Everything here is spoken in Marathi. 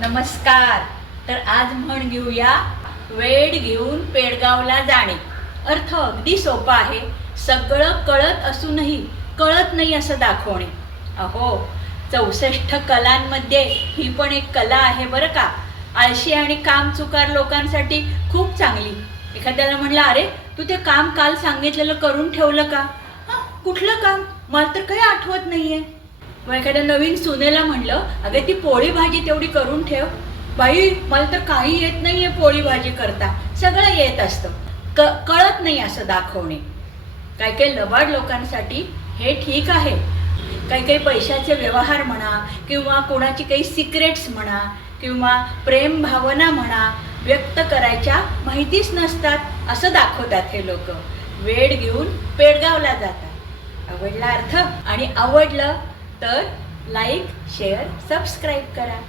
नमस्कार. तर आज म्हण घेऊया, वेड घेऊन पेडगावला जाणे. अर्थ अगदी सोपा आहे. सगळं कळत असूनही कळत नाही असं दाखवणे. अहो, 64 कलांमध्ये ही पण एक कला आहे बरं का. आळशी आणि कामचुकार लोकांसाठी खूप चांगली. एखाद्याला म्हणलं, अरे तू ते काम काल सांगितलेलं करून ठेवलं का? कुठलं काम? मला तर काही आठवत नाहीये. मग एखाद्या नवीन सुनेला म्हणलं, अगं ती पोळी भाजी तेवढी करून ठेव. बाई, मला तर काही येत नाहीये पोळी भाजी करता. सगळं येत असतं, कळत नाही असं दाखवणे. काही काही लबाड लोकांसाठी हे ठीक आहे. काही काही पैशाचे व्यवहार म्हणा, किंवा कोणाची काही सिक्रेट्स म्हणा, किंवा प्रेम भावना म्हणा, व्यक्त करायच्या माहितीच नसतात असं दाखवतात हे लोक. वेड घेऊन पेडगावला जातात. आवडला अर्थ? आणि आवडलं तर लाईक, शेअर, सबस्क्राईब करा.